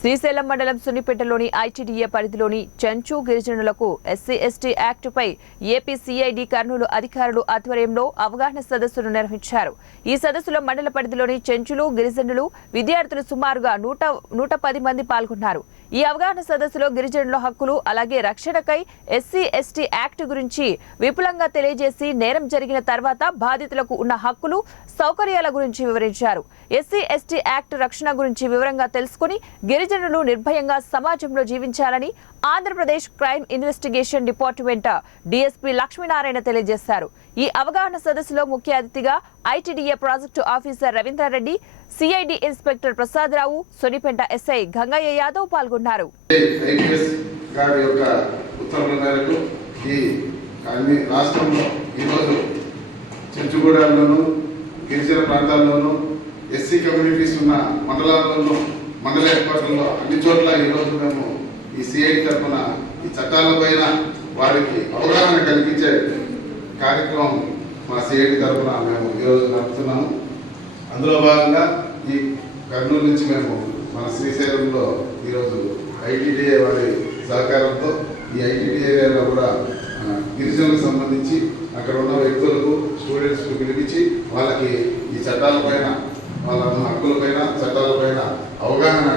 శ్రీశైలం మండలం సున్నిపేటలోని ఐటీడీఏ పరిధిలోని చెంచు గిరిజనులకు ఎస్సీ ఎస్టీ యాక్టుపై ఏపీ సిఐడి కర్నూలు అధికారులు ఆధ్వర్యంలో అవగాహన సదస్సును నిర్వహించారు. ఈ సదస్సులో మండల పరిధిలోని చెంచులు గిరిజనులు విద్యార్థులు సుమారుగా 110 మంది పాల్గొన్నారు. ఈ అవగాహన సదస్సులో గిరిజనుల హక్కులు అలాగే రక్షణకై ఎస్సీ ఎస్టీ యాక్ట్ గురించి విపులంగా తెలియజేసి నేరం జరిగిన తర్వాత బాధితులకు ఉన్న హక్కులు సౌకర్యాల గురించి వివరించారు. ఎస్సీ ఎస్టీ యాక్ట్ రక్షణ గురించి వివరంగా తెలుసుకుని గిరిజనులు నిర్భయంగా సమాజంలో జీవించాలని Andhra Pradesh crime investigation department DSP Lakshminarayana తెలియజేశారు. ఈ అవగాహన సదస్సులో ముఖ్య అతిథిగా ITDA project officer Ravindra Reddy, CID inspector Prasad రావు, సొనిపెంట ఎస్ఐ గంగయ్య యాదవ్ పాల్గొన్నారు. గిరిజన ప్రాంతాల్లోనూ ఎస్సీ కమ్యూనిటీస్ ఉన్న మండలాల్లోనూ మండల హెడ్ క్వార్టర్లో అన్ని చోట్ల ఈరోజు మేము ఈ సిఐడి తరఫున ఈ చట్టాలపైన వారికి అవగాహన కల్పించే కార్యక్రమం మా సిఐడి తరఫున మేము ఈరోజు నడుపుతున్నాము. అందులో భాగంగా ఈ కర్నూలు నుంచి మేము మన శ్రీశైలంలో ఈరోజు ఐటీడీఏ వారి సహకారంతో ఈ ఐటీడీ ఏరియాలో కూడా గిరిజనులకు సంబంధించి అక్కడ ఉన్న వ్యక్తులకు స్టూడెంట్స్కు పిలిపించి వాళ్ళకి ఈ చట్టాలపైన వాళ్ళ హక్కులపైన చట్టాలపైన అవగాహన